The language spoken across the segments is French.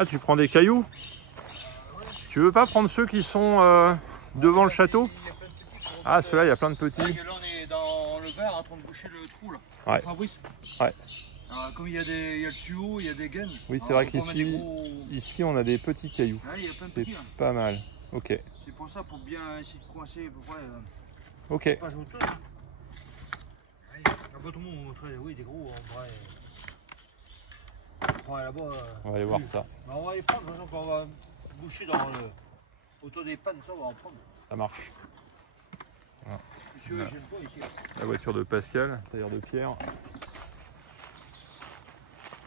Ah, tu prends des cailloux? Tu veux pas prendre ceux qui sont devant le château? Ah, ceux-là, il y a plein de petits. Parce que là, on est dans le verre en train de boucher le trou là. Ouais. Fabrice. Ouais. Alors, comme il y a le tuyau, il y a des gaines. Oui, c'est vrai qu'ici, on a des petits cailloux. Là, il y a plein de C'est petits. Hein. pas mal. Ok. C'est pour ça, pour bien essayer de coincer à peu près. Ok. Pas jouer tout, hein. Un peu tout le monde montrait, oui, des gros en vrai. Là-bas. On va aller voir ça. Bah, on va les prendre, quand on va boucher dans le. Autour des pannes, ça, on va en prendre. Ça marche. Voilà. Monsieur, j'aime pas ici. La voiture de Pascal, tailleur de pierre.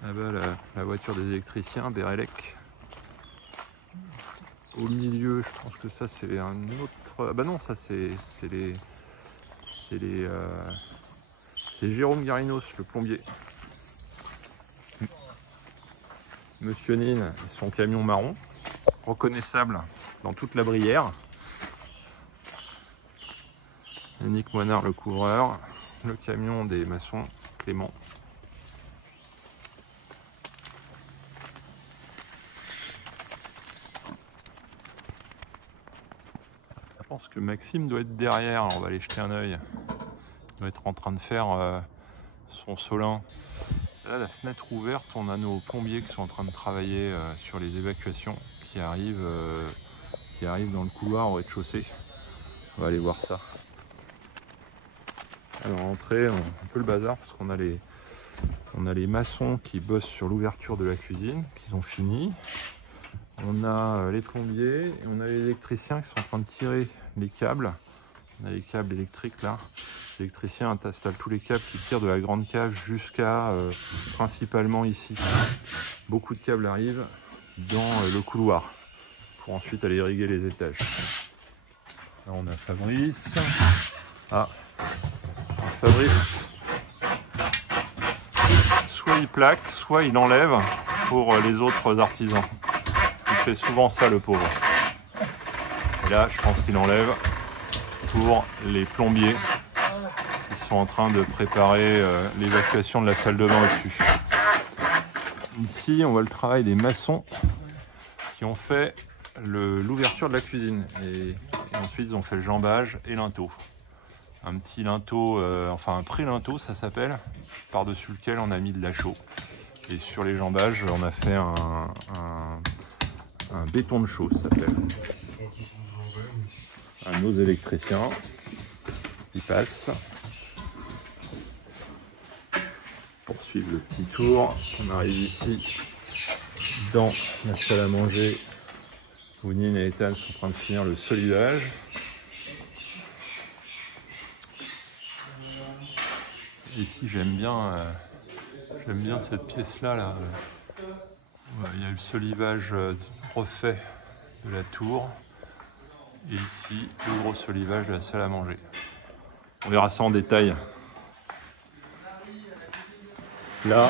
Là-bas, la voiture des électriciens, Berelec. Au milieu, je pense que ça c'est un autre. Ah bah non, ça c'est Jérôme Garinos, le plombier. Monsieur Nine, son camion marron, reconnaissable dans toute la Brière. Yannick Moinard, le couvreur. Le camion des maçons, Clément. Je pense que Maxime doit être derrière, alors on va aller jeter un œil. Il doit être en train de faire son solin. Là, la fenêtre ouverte, on a nos plombiers qui sont en train de travailler sur les évacuations qui arrivent dans le couloir au rez-de-chaussée. On va aller voir ça. Alors, entrée, un peu le bazar parce qu'on a les maçons qui bossent sur l'ouverture de la cuisine, qui ont fini. On a les plombiers et on a les électriciens qui sont en train de tirer les câbles. On a les câbles électriques là. L'électricien installe tous les câbles qui tirent de la grande cave jusqu'à principalement ici. Beaucoup de câbles arrivent dans le couloir pour ensuite aller irriguer les étages. Là on a Fabrice. Ah, Fabrice, soit il plaque, soit il enlève pour les autres artisans. Il fait souvent ça le pauvre. Et là je pense qu'il enlève pour les plombiers qui sont en train de préparer l'évacuation de la salle de bain au-dessus. Ici, on voit le travail des maçons qui ont fait l'ouverture de la cuisine. Et ensuite, ils ont fait le jambage et linteau. Un petit linteau, enfin un pré-linteau, ça s'appelle, par-dessus lequel on a mis de la chaux. Et sur les jambages, on a fait un béton de chaux, ça s'appelle. Nos électriciens, ils passent. Poursuivre le petit tour. On arrive ici dans la salle à manger où Nine et Ethan sont en train de finir le solidage. Ici j'aime bien cette pièce là. Il y a le solivage refait de la tour et ici le gros solivage de la salle à manger. On verra ça en détail. Là,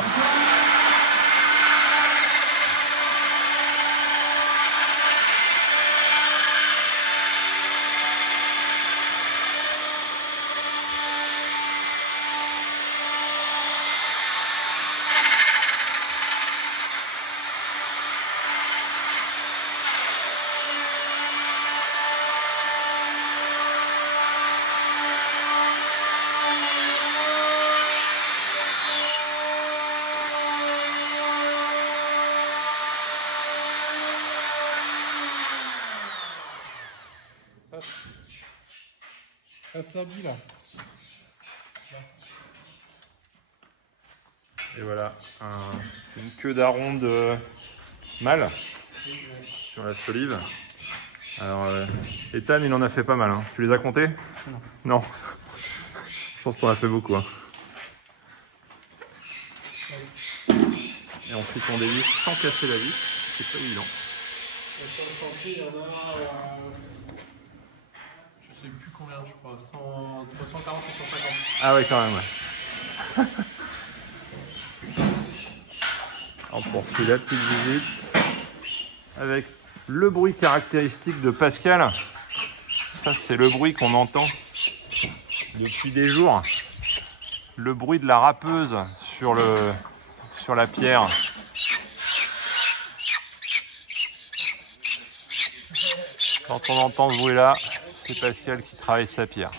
là. et voilà, une queue d'aronde mâle sur la solive. Alors, Ethan, il en a fait pas mal. Hein. Tu les as comptés? Non. Non. Je pense qu'on a fait beaucoup. Hein. Et ensuite, on dévisse sans casser la vis. C'est pas évident. Sur le chantier, il y en a. Je sais plus combien, je crois. Entre 140 et 150. Ah ouais, quand même, ouais. On poursuit la petite visite avec le bruit caractéristique de Pascal. Ça, c'est le bruit qu'on entend depuis des jours. Le bruit de la râpeuse sur la pierre. Quand on entend ce bruit-là, c'est Pascal qui travaille sa pierre.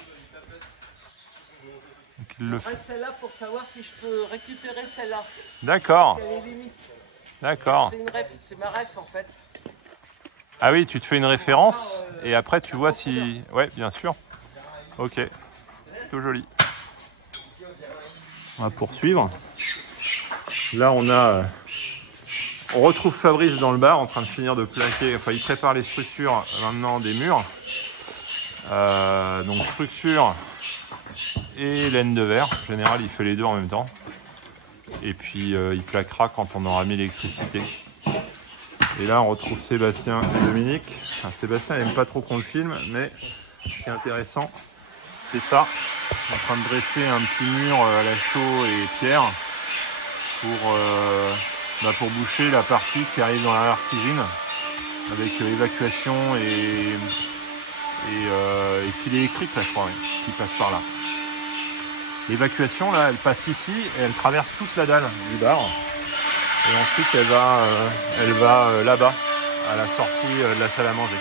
Donc, il le fait. Celle-là pour savoir si je peux récupérer celle-là. D'accord, Elle est limite. d'accord. C'est une ref, c'est ma ref en fait. Ah oui, tu te fais une référence et après tu vois si... Ouais, bien sûr. Ok, plutôt joli. On va poursuivre. Là, on retrouve Fabrice dans le bar en train de finir de plaquer. Enfin, il prépare les structures maintenant des murs. Donc structure et laine de verre. En général, il fait les deux en même temps. Et puis, il plaquera quand on aura mis l'électricité. Et là, on retrouve Sébastien et Dominique. Enfin, Sébastien n'aime pas trop qu'on le filme, mais ce qui est intéressant, c'est ça. En train de dresser un petit mur à la chaux et pierre pour boucher la partie qui arrive dans l'arrière-cuisine avec évacuation et fil électrique, là, je crois, qui passe par là. L'évacuation, là, elle passe ici et elle traverse toute la dalle du bar. Et ensuite, elle va là-bas, à la sortie de la salle à manger.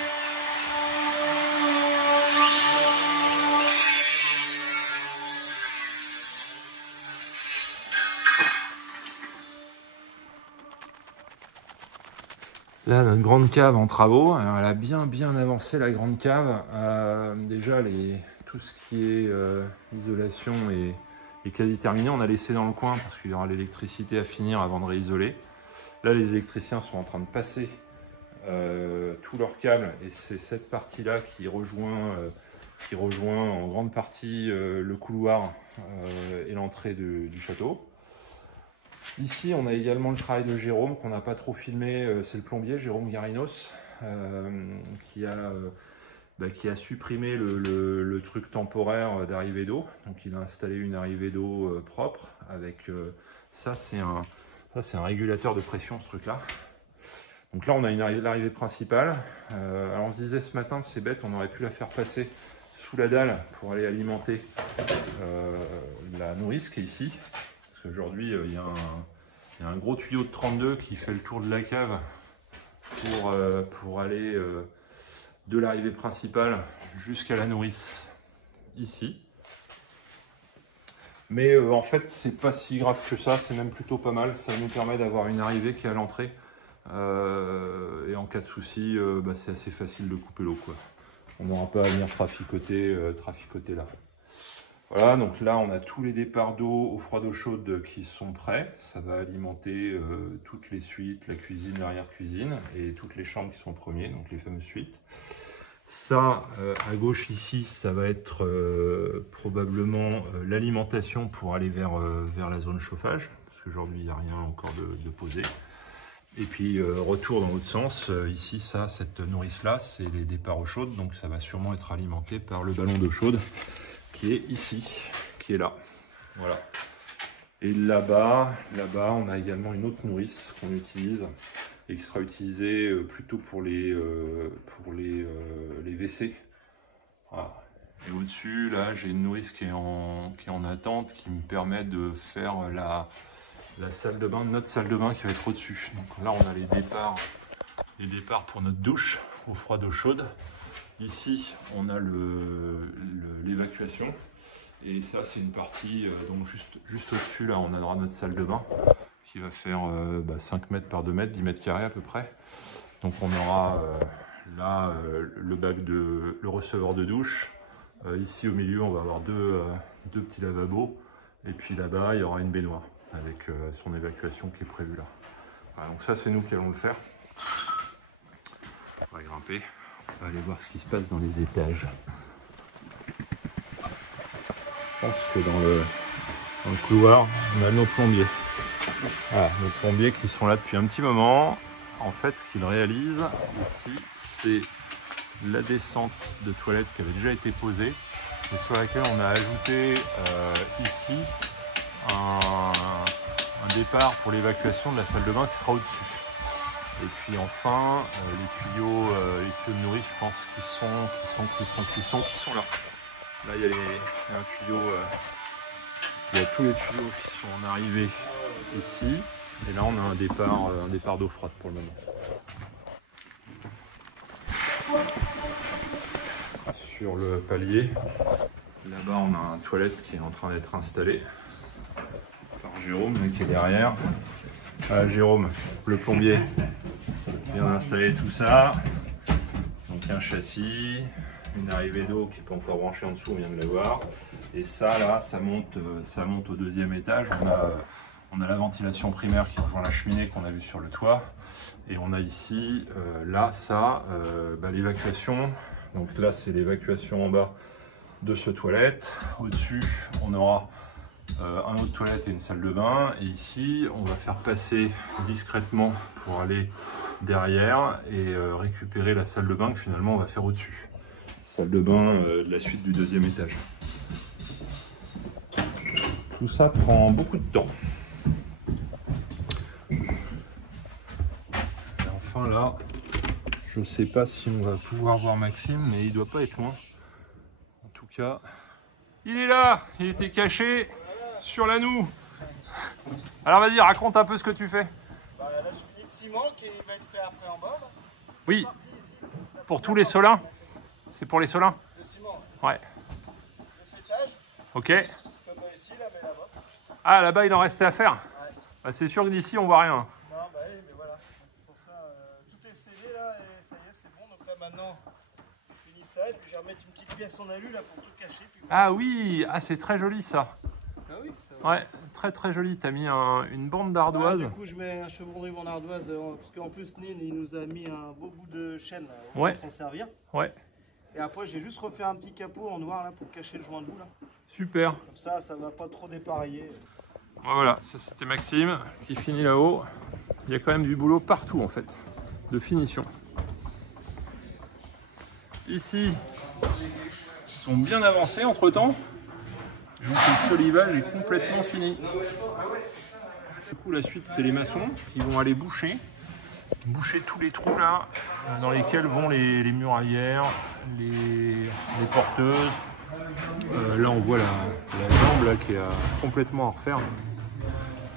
Là, notre grande cave en travaux. Alors, elle a bien avancé, la grande cave. Déjà, tout ce qui est isolation est quasi terminé. On a laissé dans le coin parce qu'il y aura l'électricité à finir avant de réisoler. Là, les électriciens sont en train de passer tous leurs câbles et c'est cette partie-là qui rejoint en grande partie le couloir et l'entrée du château. Ici, on a également le travail de Jérôme qu'on n'a pas trop filmé. C'est le plombier Jérôme Garinos qui a supprimé le truc temporaire d'arrivée d'eau. Donc, il a installé une arrivée d'eau propre avec ça, c'est un régulateur de pression, ce truc-là. Donc là, on a l'arrivée principale. Alors, on se disait ce matin, c'est bête, on aurait pu la faire passer sous la dalle pour aller alimenter la nourrice qui est ici. Parce qu'aujourd'hui, il y a un gros tuyau de 32 qui fait le tour de la cave pour aller de l'arrivée principale jusqu'à la nourrice ici. Mais en fait, c'est pas si grave que ça, c'est même plutôt pas mal. Ça nous permet d'avoir une arrivée qui est à l'entrée. Et en cas de souci, c'est assez facile de couper l'eau, quoi. On n'aura pas à venir traficoter là. Voilà, donc là, on a tous les départs d'eau au froid d'eau chaude qui sont prêts. Ça va alimenter toutes les suites, la cuisine, l'arrière-cuisine et toutes les chambres qui sont au premier, donc les fameuses suites. Ça, à gauche ici, ça va être probablement l'alimentation pour aller vers la zone chauffage, parce qu'aujourd'hui, il n'y a rien encore de posé. Et puis, retour dans l'autre sens, ici, cette nourrice-là, c'est les départs eau chaude, donc ça va sûrement être alimenté par le ballon d'eau chaude qui est ici, qui est là. Voilà. Et là-bas, on a également une autre nourrice qu'on utilise et qui sera utilisée plutôt pour les WC. Voilà. Et au-dessus, là, j'ai une nourrice qui est en attente, qui me permet de faire la salle de bain, notre salle de bain qui va être au-dessus. Donc là, on a les départs pour notre douche au froid d'eau chaude. Ici, on a l'évacuation. Et ça, c'est une partie, donc juste au-dessus, là, on aura notre salle de bain qui va faire 5 mètres par 2 mètres, 10 mètres carrés à peu près. Donc on aura là le receveur de douche. Ici, au milieu, on va avoir deux petits lavabos. Et puis là-bas, il y aura une baignoire avec son évacuation qui est prévue là. Voilà, donc ça, c'est nous qui allons le faire. On va grimper. On va aller voir ce qui se passe dans les étages. Je pense que dans le couloir, on a nos plombiers. Voilà, nos plombiers qui sont là depuis un petit moment. En fait, ce qu'ils réalisent ici, c'est la descente de toilette qui avait déjà été posée et sur laquelle on a ajouté ici un départ pour l'évacuation de la salle de bain qui sera au-dessus. Et puis enfin, les tuyaux de nourrice, je pense, qui sont là. Là, il y a un tuyau, il y a tous les tuyaux qui sont en arrivée ici. Et là, on a un départ d'eau froide pour le moment. sur le palier. Là-bas, on a un toilette qui est en train d'être installé par Jérôme qui est derrière. Voilà, Jérôme, le plombier, vient d'installer tout ça. Donc un châssis, une arrivée d'eau qui n'est pas encore branchée en dessous, on vient de la voir. Et ça, là, ça monte au deuxième étage. On a la ventilation primaire qui rejoint la cheminée qu'on a vue sur le toit. Et on a ici, l'évacuation. Donc là, c'est l'évacuation en bas de ce toilette. Au-dessus, on aura un autre toilette et une salle de bain. Et ici, on va faire passer discrètement pour aller derrière et récupérer la salle de bain que finalement on va faire au-dessus. Salle de bain de la suite du deuxième étage. Tout ça prend beaucoup de temps. Et enfin là, je ne sais pas si on va pouvoir voir Maxime, mais il doit pas être loin. En tout cas, il est là, il était caché sur la noue. Alors vas-y, raconte un peu ce que tu fais. Bah, là, je finis le ciment qui va être fait après en bas. Là. Oui, pour tous les solins. C'est pour les solins. Le ciment. Ouais. Le fêtage. Ok. Comme ici, là, mais là-bas. Ah, là-bas, il en restait à faire. Ouais. Bah, c'est sûr que d'ici, on voit rien. Non, bah oui, mais voilà. Pour ça, tout est scellé là et ça y est, c'est bon. Donc là, maintenant, je finis ça et puis je vais remettre une petite pièce en alu là pour tout cacher. Puis voilà. Ah oui, ah, c'est très joli ça. Ah oui, ça va. Ouais, très très joli. T'as mis une bande d'ardoise. Ouais, du coup, je mets un chevron de ruban d'ardoise parce qu'en plus, Nin, il nous a mis un beau bout de chaîne là, Ouais. pour s'en servir. Ouais, Et après, j'ai juste refait un petit capot en noir là pour cacher le joint de bout là. super. Comme ça va pas trop dépareiller. Voilà, ça c'était Maxime qui finit là-haut. Il y a quand même du boulot partout en fait, de finition. Ici, ils sont bien avancés entre temps. Donc le solivage est complètement fini. Du coup, la suite, c'est les maçons qui vont aller boucher tous les trous là, dans lesquels vont les muraillères, les porteuses. Là, on voit la jambe là, qui est complètement à refaire. Là,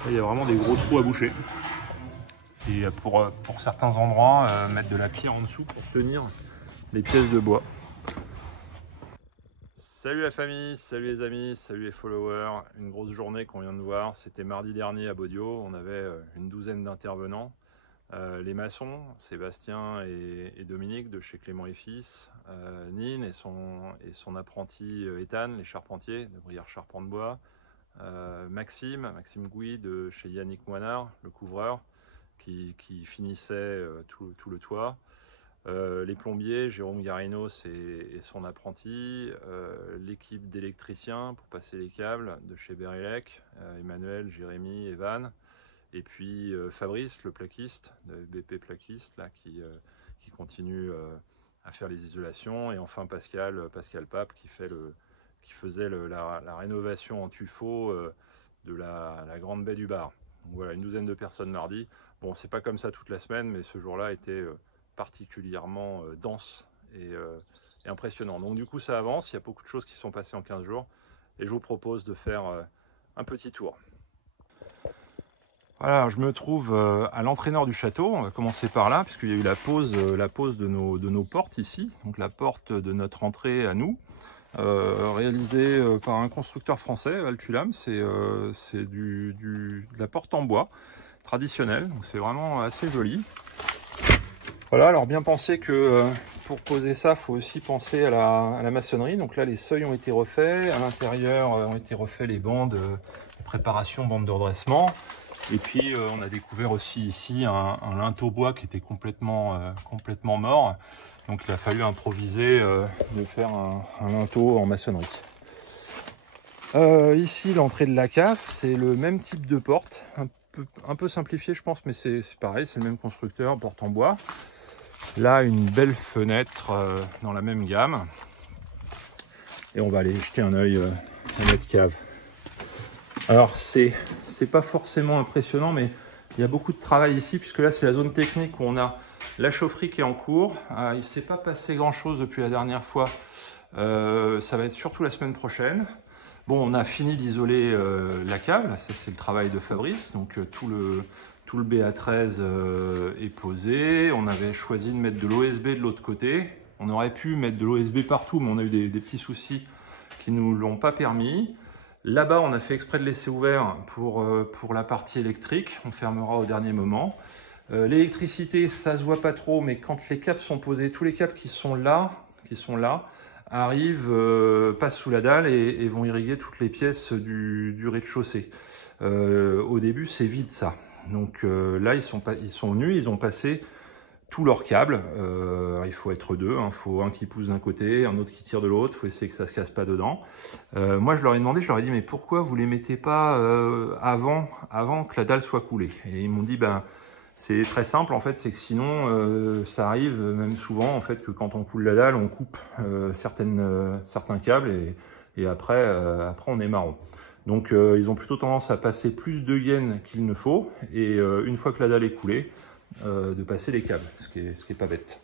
il y a vraiment des gros trous à boucher. Et pour certains endroits, mettre de la pierre en dessous pour tenir les pièces de bois. Salut la famille, salut les amis, salut les followers. Une grosse journée qu'on vient de voir. C'était mardi dernier à Baudio. On avait une douzaine d'intervenants. Les maçons, Sébastien et Dominique de chez Clément et Fils, Nin et son apprenti Ethan, les charpentiers de Brière Charpente-Bois, Maxime Gouy de chez Yannick Moinard, le couvreur, qui finissait tout le toit. Les plombiers, Jérôme Garinos et son apprenti, l'équipe d'électriciens pour passer les câbles de chez Berylec, Emmanuel, Jérémy, Evan, et puis Fabrice, le plaquiste, de BP Plaquiste, là, qui continue à faire les isolations, et enfin Pascal Pape qui faisait la rénovation en tuffeau de la grande baie du Bar. Donc voilà, une douzaine de personnes mardi. Bon, c'est pas comme ça toute la semaine, mais ce jour-là était particulièrement dense et impressionnant. Donc du coup ça avance, il y a beaucoup de choses qui sont passées en 15 jours et je vous propose de faire un petit tour. Voilà, je me trouve à l'entraîneur du château. On va commencer par là puisqu'il y a eu la pose de nos portes ici, donc la porte de notre entrée à nous, réalisée par un constructeur français, Altulam. C'est de la porte en bois traditionnelle, donc c'est vraiment assez joli. Voilà, alors bien penser que pour poser ça, il faut aussi penser à la maçonnerie. Donc là, les seuils ont été refaits. À l'intérieur, ont été refaits les bandes de préparation, bandes de redressement. Et puis, on a découvert aussi ici un linteau bois qui était complètement mort. Donc, il a fallu improviser de faire un linteau en maçonnerie. Ici, l'entrée de la cave, c'est le même type de porte. Un peu simplifié, je pense, mais c'est pareil, c'est le même constructeur, porte en bois. Là, une belle fenêtre dans la même gamme. Et on va aller jeter un œil à notre cave. Alors, c'est pas forcément impressionnant, mais il y a beaucoup de travail ici, puisque là, c'est la zone technique où on a la chaufferie qui est en cours. Il ne s'est pas passé grand-chose depuis la dernière fois. Ça va être surtout la semaine prochaine. Bon, on a fini d'isoler la cave. Ça, c'est le travail de Fabrice. Donc, tout le BA13 est posé. On avait choisi de mettre de l'OSB de l'autre côté. On aurait pu mettre de l'OSB partout, mais on a eu des petits soucis qui ne nous l'ont pas permis. Là-bas, on a fait exprès de laisser ouvert pour la partie électrique. On fermera au dernier moment. L'électricité, ça se voit pas trop, mais quand les câbles sont posés, tous les câbles qui sont là, arrivent, passent sous la dalle et vont irriguer toutes les pièces du rez-de-chaussée. Au début, c'est vide ça. Donc là, ils sont venus, ils ont passé tous leurs câbles. Il faut être deux, hein. Il faut un qui pousse d'un côté, un autre qui tire de l'autre. Il faut essayer que ça se casse pas dedans. Moi, je leur ai demandé, je leur ai dit, mais pourquoi vous les mettez pas avant que la dalle soit coulée? Et ils m'ont dit, ben c'est très simple en fait, c'est que sinon ça arrive même souvent en fait que quand on coule la dalle, on coupe certains câbles et après on est marron. Donc ils ont plutôt tendance à passer plus de gaines qu'il ne faut et une fois que la dalle est coulée, de passer les câbles, ce qui est pas bête.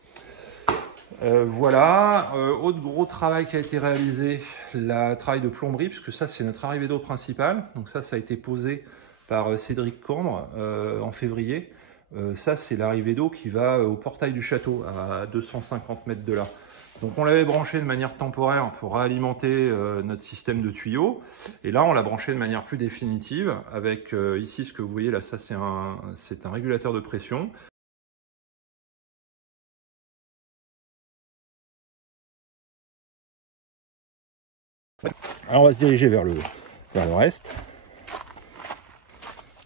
Voilà, autre gros travail qui a été réalisé, le travail de plomberie, puisque ça c'est notre arrivée d'eau principale. Donc ça a été posé par Cédric Cambre en février. Ça c'est l'arrivée d'eau qui va au portail du château à 250 mètres de là. Donc on l'avait branché de manière temporaire pour réalimenter notre système de tuyaux. Et là on l'a branché de manière plus définitive avec ici ce que vous voyez là, ça c'est un régulateur de pression. Alors on va se diriger vers le reste.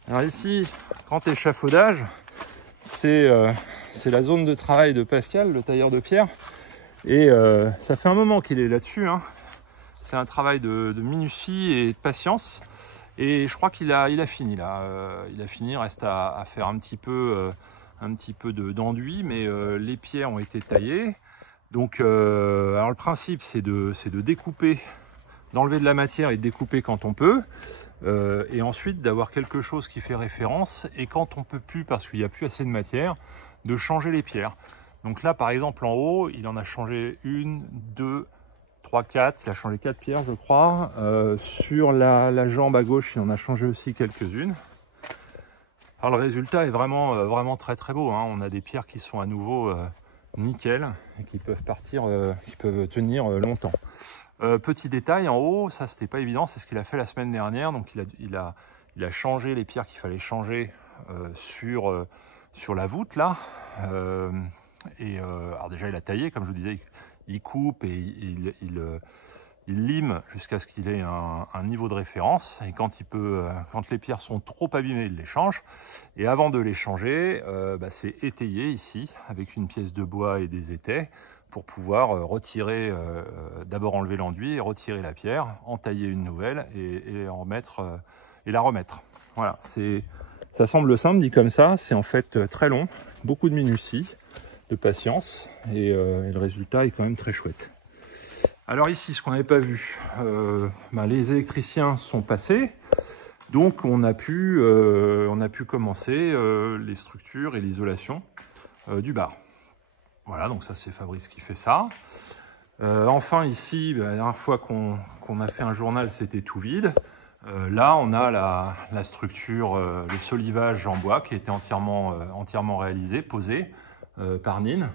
Alors ici, grand échafaudage, c'est la zone de travail de Pascal, le tailleur de pierre. Et ça fait un moment qu'il est là-dessus, hein. C'est un travail de minutie et de patience. Et je crois qu'il a fini là. Il a fini, il reste à faire un petit peu d'enduit, mais les pierres ont été taillées. Donc alors le principe c'est de découper, d'enlever de la matière et de découper quand on peut, et ensuite d'avoir quelque chose qui fait référence, et quand on peut plus parce qu'il n'y a plus assez de matière, de changer les pierres. Donc là par exemple en haut il en a changé 1, 2, 3, 4, il a changé 4 pierres je crois. Sur la jambe à gauche il en a changé aussi quelques-unes. Alors le résultat est vraiment très très beau, hein. On a des pierres qui sont à nouveau nickel et qui peuvent partir, qui peuvent tenir longtemps. Petit détail en haut, ça c'était pas évident, c'est ce qu'il a fait la semaine dernière. Donc il a changé les pierres qu'il fallait changer sur la voûte là. Alors déjà il a taillé, comme je vous disais, il coupe et il lime jusqu'à ce qu'il ait un niveau de référence. Et quand les pierres sont trop abîmées, il les change. Et avant de les changer, c'est étayé ici avec une pièce de bois et des étais pour pouvoir retirer, d'abord enlever l'enduit et retirer la pierre, en tailler une nouvelle et la remettre. Voilà, ça semble simple dit comme ça, c'est en fait très long, beaucoup de minutie, de patience et le résultat est quand même très chouette. Alors ici, ce qu'on n'avait pas vu, les électriciens sont passés, donc on a pu commencer les structures et l'isolation du bar. Voilà, donc ça c'est Fabrice qui fait ça. Enfin ici, la dernière fois qu'on a fait un journal, c'était tout vide. Là, on a la structure, le solivage en bois qui a été entièrement réalisé, posé par Nine.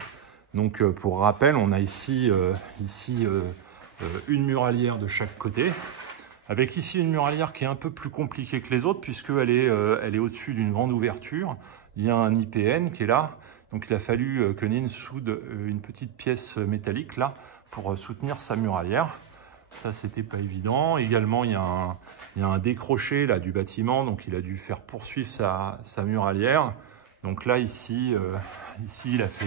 Donc pour rappel, on a ici une muralière de chaque côté, avec ici une muralière qui est un peu plus compliquée que les autres puisqu'elle est au-dessus d'une grande ouverture. Il y a un IPN qui est là, donc il a fallu que Nine soude une petite pièce métallique là pour soutenir sa muralière. Ça c'était pas évident. Également il y a un décroché là du bâtiment, donc il a dû faire poursuivre sa muralière. Donc là ici il a fait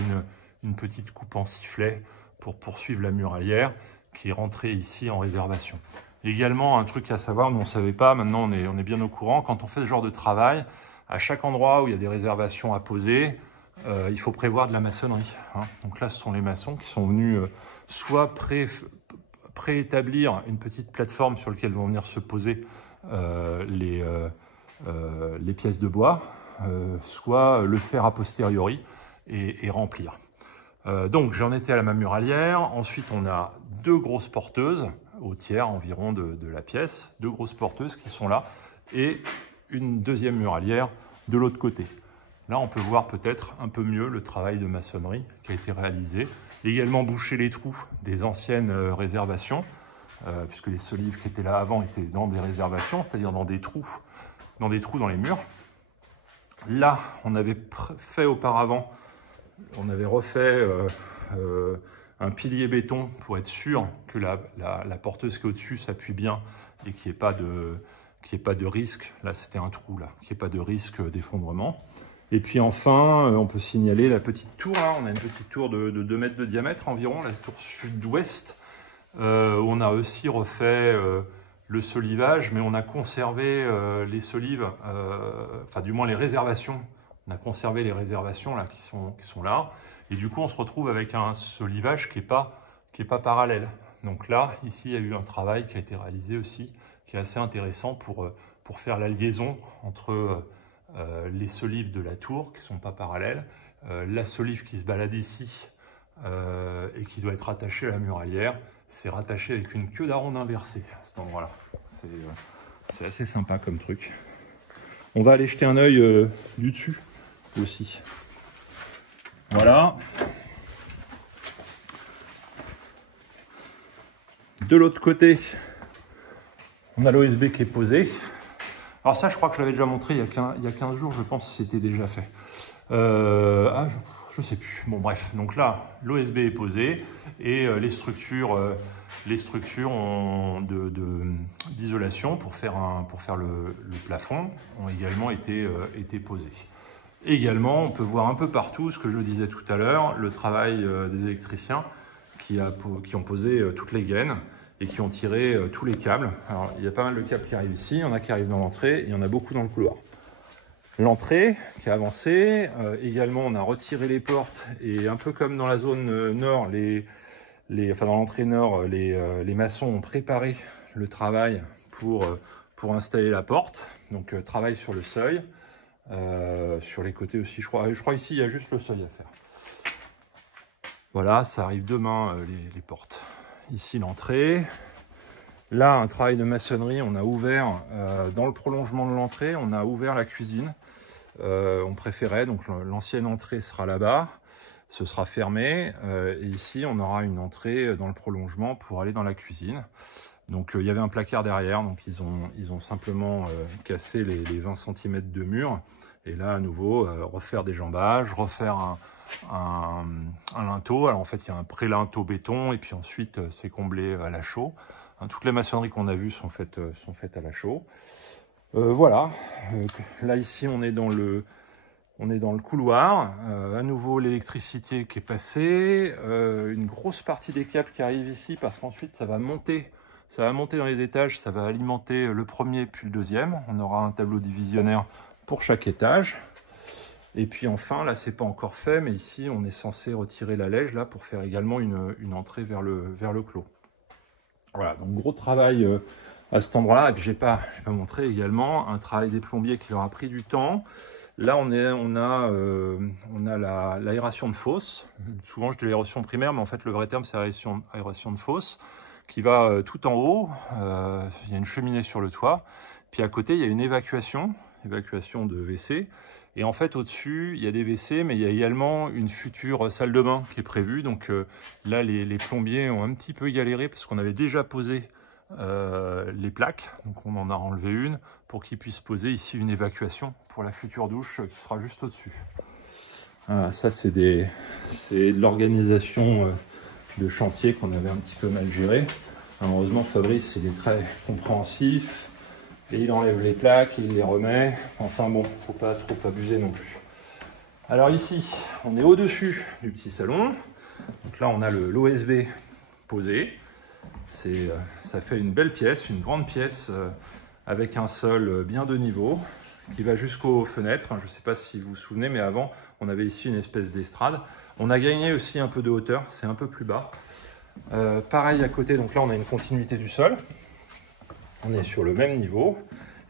une petite coupe en sifflet pour poursuivre la muralière qui est rentrée ici en réservation. Également un truc à savoir, nous on ne savait pas, maintenant on est bien au courant, quand on fait ce genre de travail, à chaque endroit où il y a des réservations à poser, il faut prévoir de la maçonnerie, hein. Donc là ce sont les maçons qui sont venus soit préétablir une petite plateforme sur laquelle vont venir se poser les pièces de bois, soit le faire a posteriori et remplir. Donc j'en étais à la muralière. Ensuite on a 2 grosses porteuses au tiers environ de la pièce, 2 grosses porteuses qui sont là et une deuxième muralière de l'autre côté. Là, on peut voir peut-être un peu mieux le travail de maçonnerie qui a été réalisé. Également boucher les trous des anciennes réservations, puisque les solives qui étaient là avant étaient dans des réservations, c'est-à-dire dans des trous dans les murs. Là, on avait fait auparavant, on avait refait un pilier béton pour être sûr que la porteuse qui est au-dessus s'appuie bien et qu'il n'y ait pas de risque. Là, c'était un trou, là, qu'il n'y ait pas de risque d'effondrement. Et puis enfin, on peut signaler la petite tour. Là, on a une petite tour de 2 mètres de diamètre environ, la tour sud-ouest, où on a aussi refait le solivage, mais on a conservé les solives, enfin du moins les réservations. On a conservé les réservations là, qui sont là. Et du coup, on se retrouve avec un solivage qui est pas parallèle. Donc là, ici, il y a eu un travail qui a été réalisé aussi, qui est assez intéressant pour faire la liaison entre les solives de la tour, qui ne sont pas parallèles, la solive qui se balade ici et qui doit être attachée à la muralière, c'est rattaché avec une queue d'aronde inversée à cet endroit-là. C'est assez sympa comme truc. On va aller jeter un œil du dessus aussi. Voilà. De l'autre côté, on a l'OSB qui est posé. Alors ça, je crois que je l'avais déjà montré il y a 15 jours, je pense que c'était déjà fait. Je sais plus. Bon, bref. Donc là, l'OSB est posé et les structures d'isolation pour faire le plafond ont également été posées. Également, on peut voir un peu partout, ce que je disais tout à l'heure, le travail des électriciens qui ont posé toutes les gaines et qui ont tiré tous les câbles. Alors, il y a pas mal de câbles qui arrivent ici, il y en a qui arrivent dans l'entrée, et il y en a beaucoup dans le couloir. L'entrée qui a avancé, également on a retiré les portes, et un peu comme dans la zone nord, dans l'entrée nord, les maçons ont préparé le travail pour installer la porte. Donc travail sur le seuil, sur les côtés aussi, je crois ici il y a juste le seuil à faire. Voilà, ça arrive demain les portes. Ici l'entrée. Là, un travail de maçonnerie, on a ouvert, dans le prolongement de l'entrée, on a ouvert la cuisine. On préférait, donc l'ancienne entrée sera là-bas, ce sera fermé. Et ici, on aura une entrée dans le prolongement pour aller dans la cuisine. Donc il y avait un placard derrière, donc ils ont simplement cassé les 20 cm de mur. Et là, à nouveau, refaire des jambages, refaire un linteau. Alors en fait, il y a un pré-linteau béton et puis ensuite, c'est comblé à la chaux. Toutes les maçonneries qu'on a vues sont faites à la chaux. Voilà. Là, ici, on est dans le couloir. À nouveau, l'électricité qui est passée. Une grosse partie des câbles qui arrivent ici parce qu'ensuite, ça va monter dans les étages. Ça va alimenter le premier puis le deuxième. On aura un tableau divisionnaire pour chaque étage. Et puis enfin, là, c'est pas encore fait, mais ici, on est censé retirer la lège là pour faire également une entrée vers le clos. Voilà, donc gros travail à cet endroit-là. Et puis j'ai pas montré également un travail des plombiers qui leur a pris du temps. Là, on a l'aération de fosse. Souvent, je dis l'aération primaire, mais en fait, le vrai terme, c'est aération de fosse, qui va tout en haut. Il y a une cheminée sur le toit. Puis à côté, il y a une évacuation de WC. Et en fait, au-dessus, il y a des WC, mais il y a également une future salle de bain qui est prévue. Donc là, les plombiers ont un petit peu galéré parce qu'on avait déjà posé les plaques. Donc on en a enlevé une pour qu'ils puissent poser ici une évacuation pour la future douche qui sera juste au-dessus. Voilà, ça, c'est de l'organisation de chantier qu'on avait un petit peu mal géré. Heureusement, Fabrice, il est très compréhensif. Et il enlève les plaques, il les remet. Enfin bon, faut pas trop abuser non plus. Alors ici, on est au-dessus du petit salon. Donc là, on a l'OSB posé. Ça fait une belle pièce, une grande pièce avec un sol bien de niveau qui va jusqu'aux fenêtres. Je ne sais pas si vous vous souvenez, mais avant, on avait ici une espèce d'estrade. On a gagné aussi un peu de hauteur, c'est un peu plus bas. Pareil à côté, donc là, on a une continuité du sol. On est sur le même niveau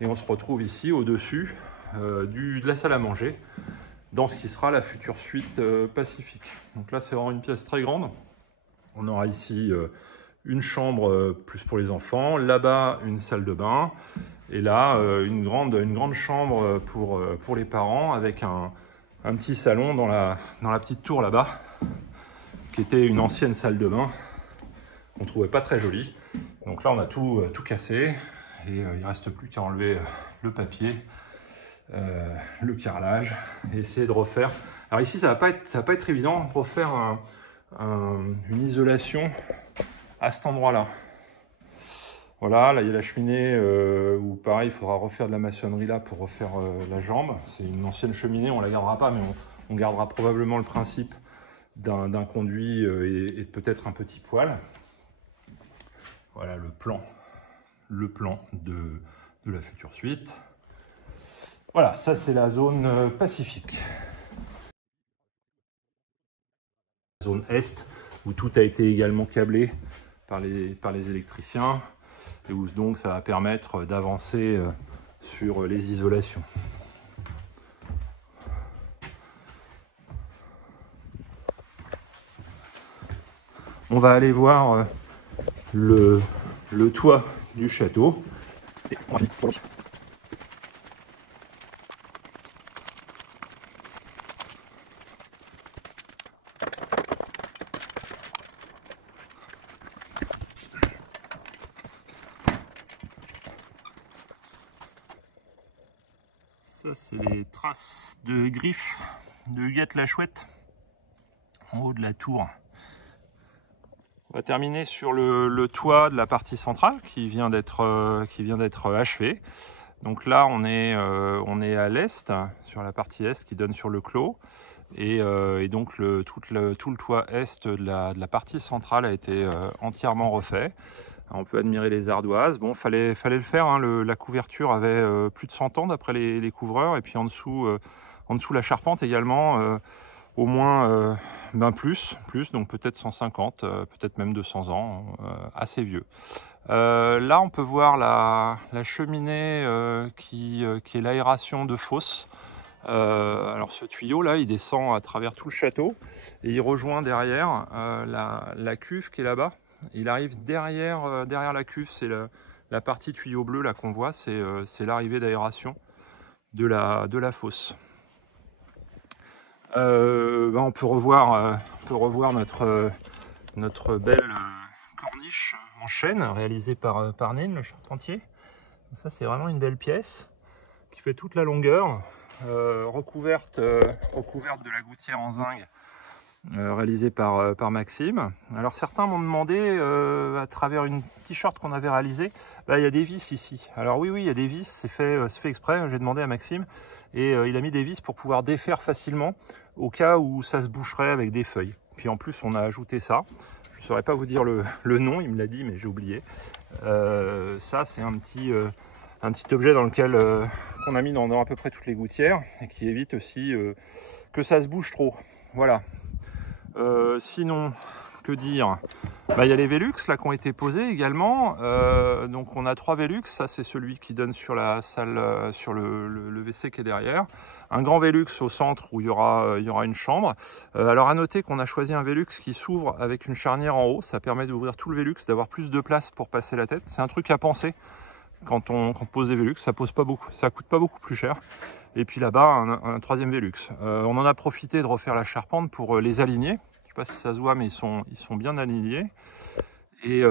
et on se retrouve ici au-dessus de la salle à manger dans ce qui sera la future suite Pacifique. Donc là, c'est vraiment une pièce très grande. On aura ici une chambre plus pour les enfants, là-bas une salle de bain et là une grande chambre pour les parents avec un petit salon dans la petite tour là-bas, qui était une ancienne salle de bain, qu'on trouvait pas très jolie. Donc là, on a tout cassé, et il reste plus qu'à enlever le papier, le carrelage, et essayer de refaire. Alors ici, ça va pas être évident pour faire une isolation à cet endroit-là. Voilà, là il y a la cheminée où pareil, il faudra refaire de la maçonnerie là pour refaire la jambe. C'est une ancienne cheminée, on la gardera pas, mais on gardera probablement le principe d'un conduit et peut-être un petit poêle. Voilà le plan de la future suite. Voilà, ça c'est la zone Pacifique. La zone Est, où tout a été également câblé par les électriciens, et où donc ça va permettre d'avancer sur les isolations. On va aller voir le toit du château. Ça, c'est les traces de griffes de Huguette la Chouette en haut de la tour. On va terminer sur le toit de la partie centrale qui vient d'être achevé. Donc là, on est à l'est, sur la partie est qui donne sur le clos. Et donc tout le toit est de la partie centrale a été entièrement refait. On peut admirer les ardoises. Bon, fallait le faire, hein. La couverture avait plus de 100 ans d'après les couvreurs. Et puis en dessous la charpente également, au moins plus, donc peut-être 150, peut-être même 200 ans, assez vieux. Là, on peut voir la cheminée qui est l'aération de fosse. Alors ce tuyau là, il descend à travers tout le château et il rejoint derrière la cuve qui est là-bas. Il arrive derrière la cuve, c'est la partie tuyau bleu là qu'on voit, c'est l'arrivée d'aération de la fosse. On peut revoir notre belle corniche en chêne réalisée par Nin, le charpentier. Donc ça, c'est vraiment une belle pièce qui fait toute la longueur, recouverte de la gouttière en zinc réalisée par Maxime. Alors certains m'ont demandé à travers une t-shirt qu'on avait réalisée, il y a des vis ici. Alors oui, il y a des vis, c'est fait exprès, j'ai demandé à Maxime, et il a mis des vis pour pouvoir défaire facilement au cas où ça se boucherait avec des feuilles. Puis en plus, on a ajouté ça. Je ne saurais pas vous dire le nom, il me l'a dit, mais j'ai oublié. Ça, c'est un petit objet dans lequel qu'on a mis dans à peu près toutes les gouttières et qui évite aussi que ça se bouge trop. Voilà. Sinon, que dire? Il y a les Velux là qui ont été posés également. Donc on a 3 Velux. Ça, c'est celui qui donne sur la salle, sur le WC qui est derrière. Un grand Velux au centre où il y aura une chambre. Alors à noter qu'on a choisi un Velux qui s'ouvre avec une charnière en haut. Ça permet d'ouvrir tout le Velux, d'avoir plus de place pour passer la tête. C'est un truc à penser. Quand on pose des Velux, ça coûte pas beaucoup plus cher. Et puis là-bas, un 3e Velux. On en a profité de refaire la charpente pour les aligner. Je sais pas si ça se voit, mais ils sont bien alignés. Et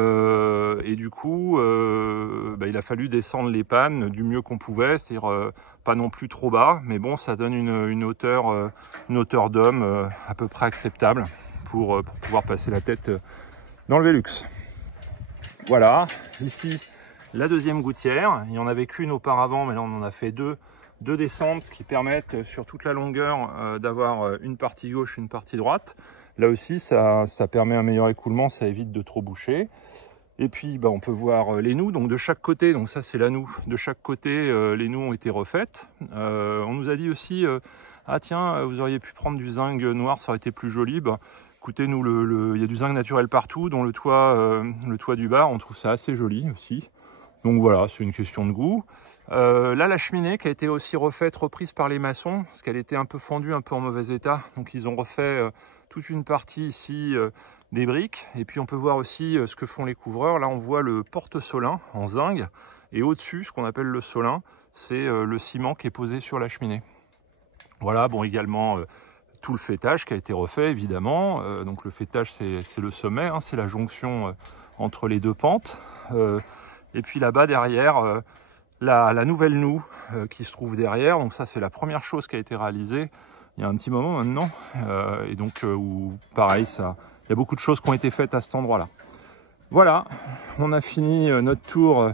du coup, il a fallu descendre les pannes du mieux qu'on pouvait, c'est-à-dire pas non plus trop bas, mais bon, ça donne une hauteur d'homme à peu près acceptable pour pouvoir passer la tête dans le Velux. Voilà, ici la 2e gouttière. Il n'y en avait qu'une auparavant, mais là on en a fait deux descentes qui permettent sur toute la longueur d'avoir une partie gauche, une partie droite. Là aussi, ça permet un meilleur écoulement, ça évite de trop boucher. Et puis, on peut voir les noues, donc de chaque côté, donc ça c'est la noue, de chaque côté, les noues ont été refaites. On nous a dit aussi, ah tiens, vous auriez pu prendre du zinc noir, ça aurait été plus joli. Écoutez, nous, il y a du zinc naturel partout, dont le toit du bar, on trouve ça assez joli aussi. Donc voilà, c'est une question de goût. Là, la cheminée qui a été aussi reprise par les maçons, parce qu'elle était un peu fendue, un peu en mauvais état. Donc ils ont refait toute une partie ici des briques. Et puis on peut voir aussi ce que font les couvreurs. Là, on voit le porte-solin en zinc. Et au-dessus, ce qu'on appelle le solin, c'est le ciment qui est posé sur la cheminée. Voilà, bon, également tout le faîtage qui a été refait, évidemment. Donc le faîtage, c'est le sommet, hein, c'est la jonction entre les deux pentes. Et puis là-bas, derrière, la nouvelle noue qui se trouve derrière. Donc ça, c'est la première chose qui a été réalisée il y a un petit moment maintenant. Et donc, où, pareil, il y a beaucoup de choses qui ont été faites à cet endroit-là. Voilà, on a fini notre tour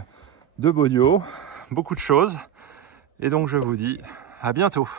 de Bodio. Beaucoup de choses. Et donc, je vous dis à bientôt.